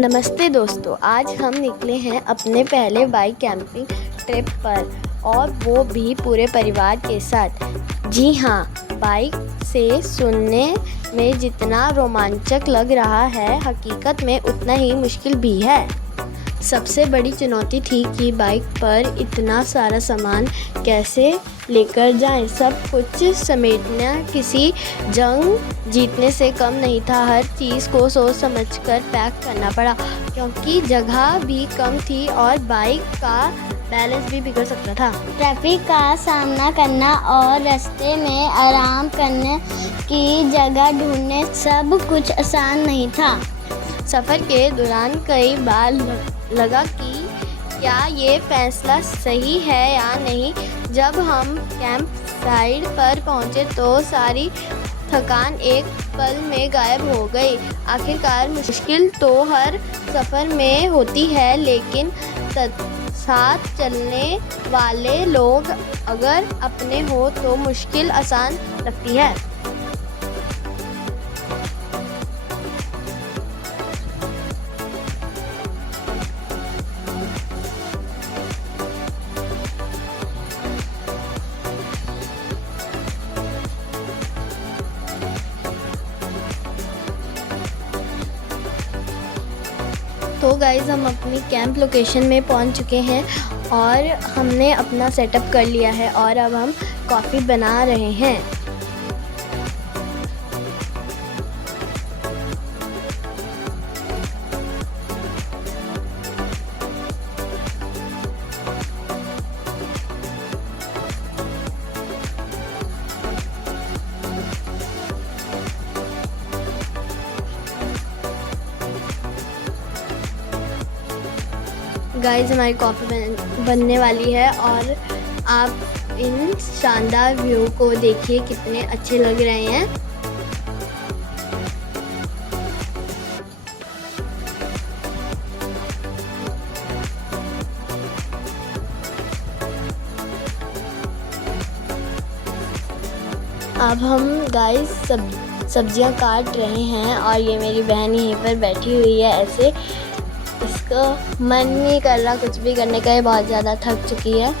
नमस्ते दोस्तों, आज हम निकले हैं अपने पहले बाइक कैंपिंग ट्रिप पर और वो भी पूरे परिवार के साथ। जी हाँ, बाइक से सुनने में जितना रोमांचक लग रहा है, हकीकत में उतना ही मुश्किल भी है। सबसे बड़ी चुनौती थी कि बाइक पर इतना सारा सामान कैसे लेकर जाएं। सब कुछ समेटना किसी जंग जीतने से कम नहीं था। हर चीज़ को सोच समझकर पैक करना पड़ा क्योंकि जगह भी कम थी और बाइक का बैलेंस भी बिगड़ सकता था। ट्रैफिक का सामना करना और रास्ते में आराम करने की जगह ढूंढने सब कुछ आसान नहीं था। सफ़र के दौरान कई बार लगा कि क्या ये फैसला सही है या नहीं। जब हम कैंप साइट पर पहुंचे तो सारी थकान एक पल में गायब हो गई। आखिरकार मुश्किल तो हर सफ़र में होती है, लेकिन साथ चलने वाले लोग अगर अपने हो तो मुश्किल आसान लगती है। तो गाइज़, हम अपनी कैंप लोकेशन में पहुंच चुके हैं और हमने अपना सेटअप कर लिया है और अब हम कॉफ़ी बना रहे हैं। गाइस, हमारी कॉफ़ी बनने वाली है और आप इन शानदार व्यू को देखिए, कितने अच्छे लग रहे हैं। अब हम गाइस सब्जियां काट रहे हैं और ये मेरी बहन यहीं पर बैठी हुई है। ऐसे इसको मन नहीं कर रहा कुछ भी करने का, ये बहुत ज़्यादा थक चुकी है।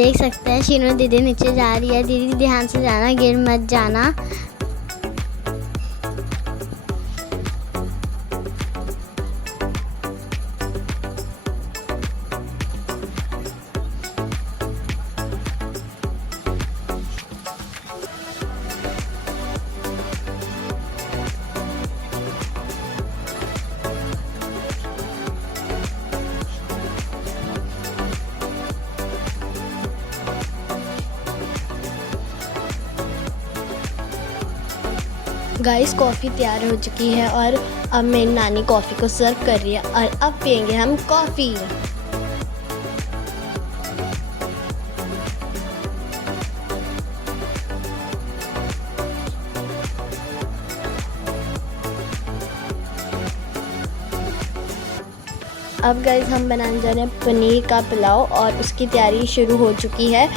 देख सकते हैं शीनू दीदी नीचे जा रही है। दीदी ध्यान से जाना, गिर मत जाना। गाइस कॉफ़ी तैयार हो चुकी है और अब मेरी नानी कॉफ़ी को सर्व कर रही है और अब पियेंगे हम कॉफ़ी। अब गाइस हम बनाने जा रहे हैं पनीर का पुलाव और उसकी तैयारी शुरू हो चुकी है।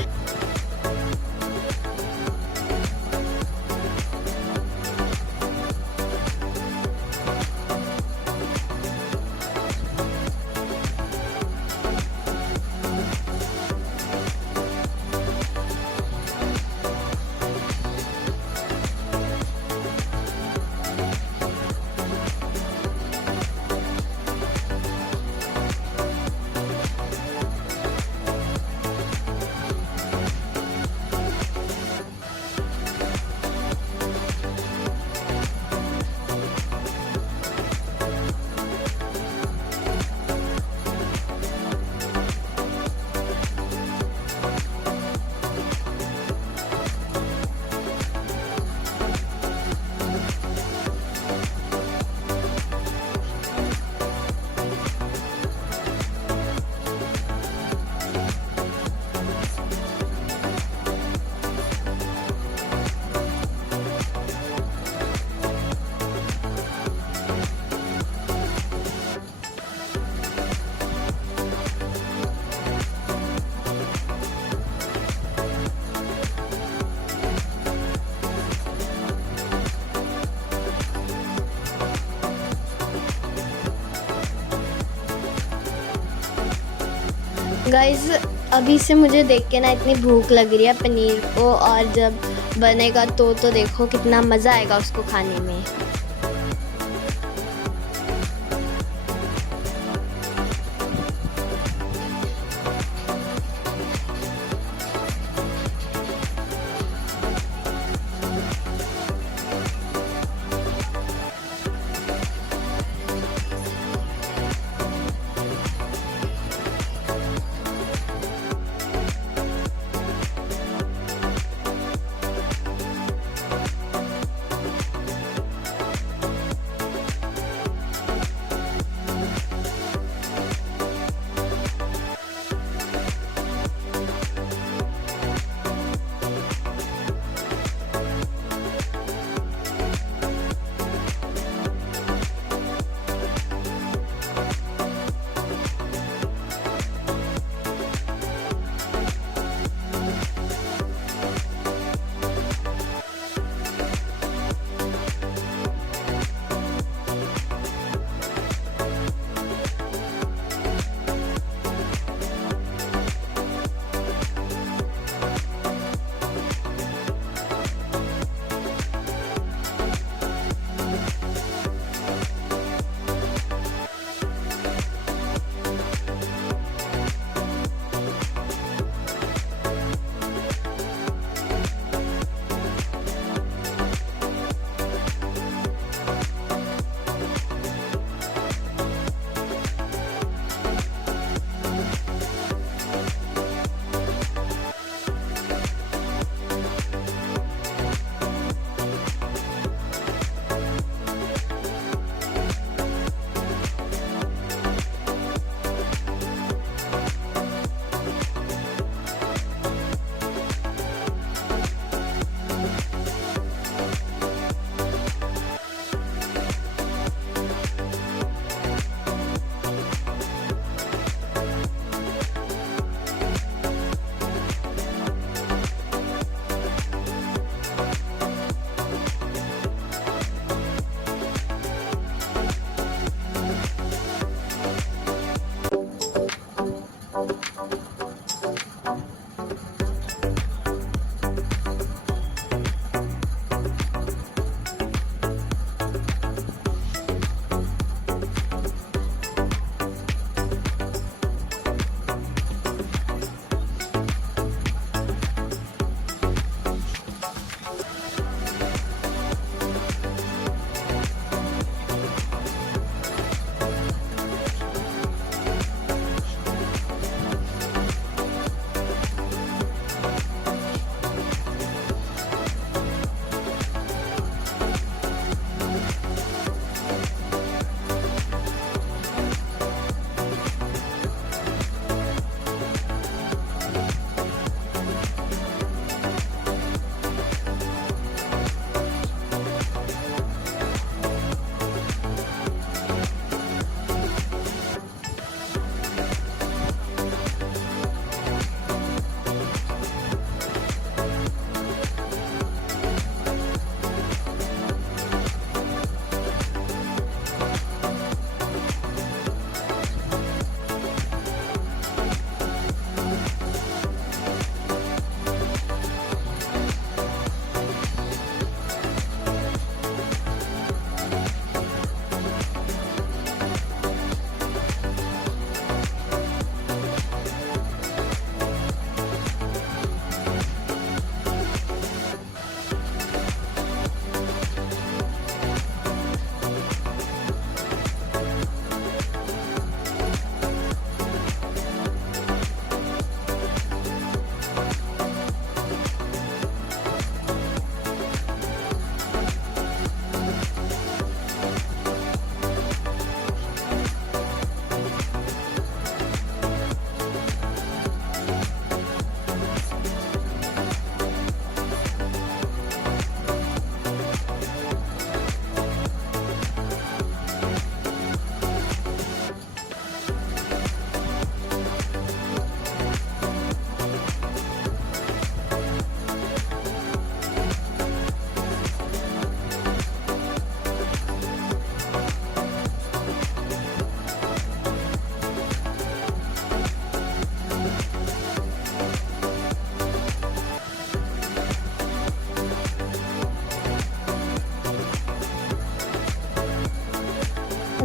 गाइस अभी से मुझे देख के ना इतनी भूख लग रही है पनीर को, और जब बनेगा तो देखो कितना मज़ा आएगा उसको खाने में।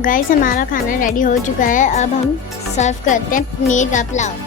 गाइस हमारा खाना रेडी हो चुका है। अब हम सर्व करते हैं पनीर का पुलाव।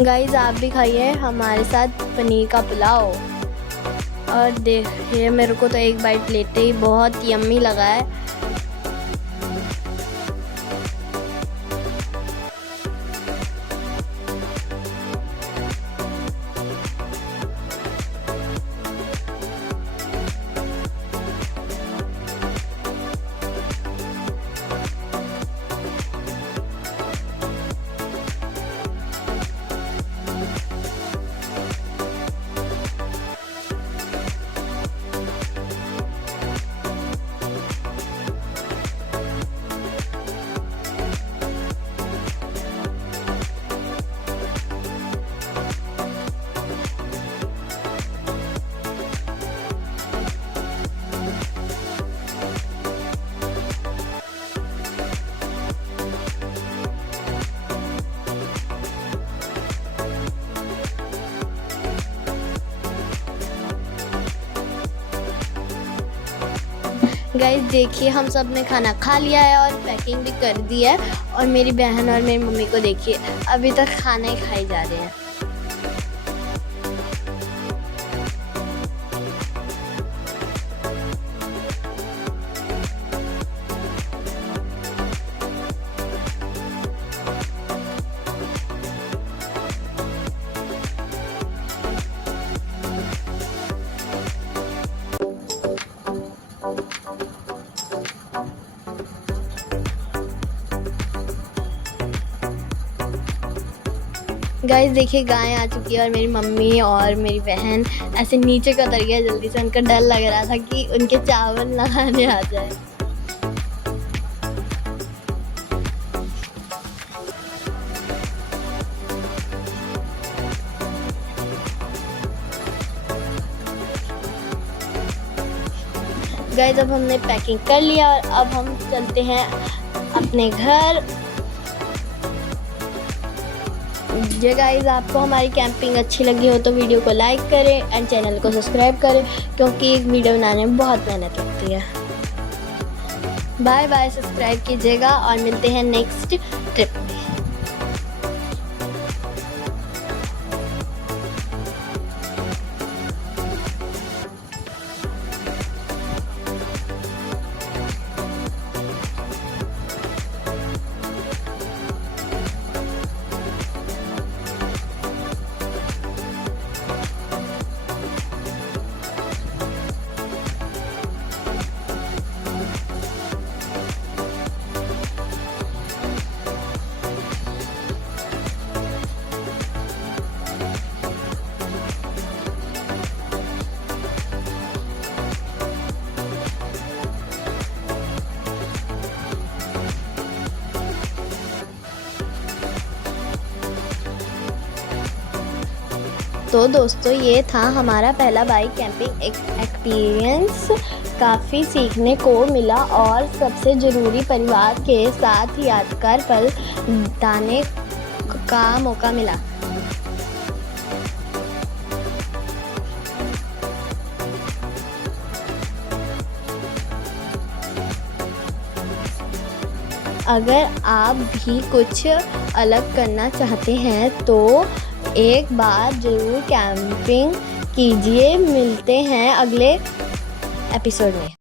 गाइस आप भी खाइए हमारे साथ पनीर का पुलाव। और देखिए मेरे को तो एक बाइट लेते ही बहुत यम्मी लगा है। गाइस देखिए हम सब ने खाना खा लिया है और पैकिंग भी कर दी है। और मेरी बहन और मेरी मम्मी को देखिए अभी तक खाना ही खाए जा रहे हैं। गाइस देखिए गाय आ चुकी है और मेरी मम्मी और मेरी बहन ऐसे नीचे का उतर गया जल्दी से। उनका डर लग रहा था कि उनके चावल ना खाने आ जाए। गाइस अब हमने पैकिंग कर लिया और अब हम चलते हैं अपने घर। जे गाइस आपको हमारी कैंपिंग अच्छी लगी हो तो वीडियो को लाइक करें एंड चैनल को सब्सक्राइब करें, क्योंकि एक वीडियो बनाने में बहुत मेहनत लगती है। बाय बाय, सब्सक्राइब कीजिएगा और मिलते हैं नेक्स्ट ट्रिप में। तो दोस्तों ये था हमारा पहला बाइक कैंपिंग एक्सपीरियंस। काफ़ी सीखने को मिला और सबसे ज़रूरी परिवार के साथ यादगार पल बिताने का मौका मिला। अगर आप भी कुछ अलग करना चाहते हैं तो एक बार ज़रूर कैंपिंग कीजिए। मिलते हैं अगले एपिसोड में।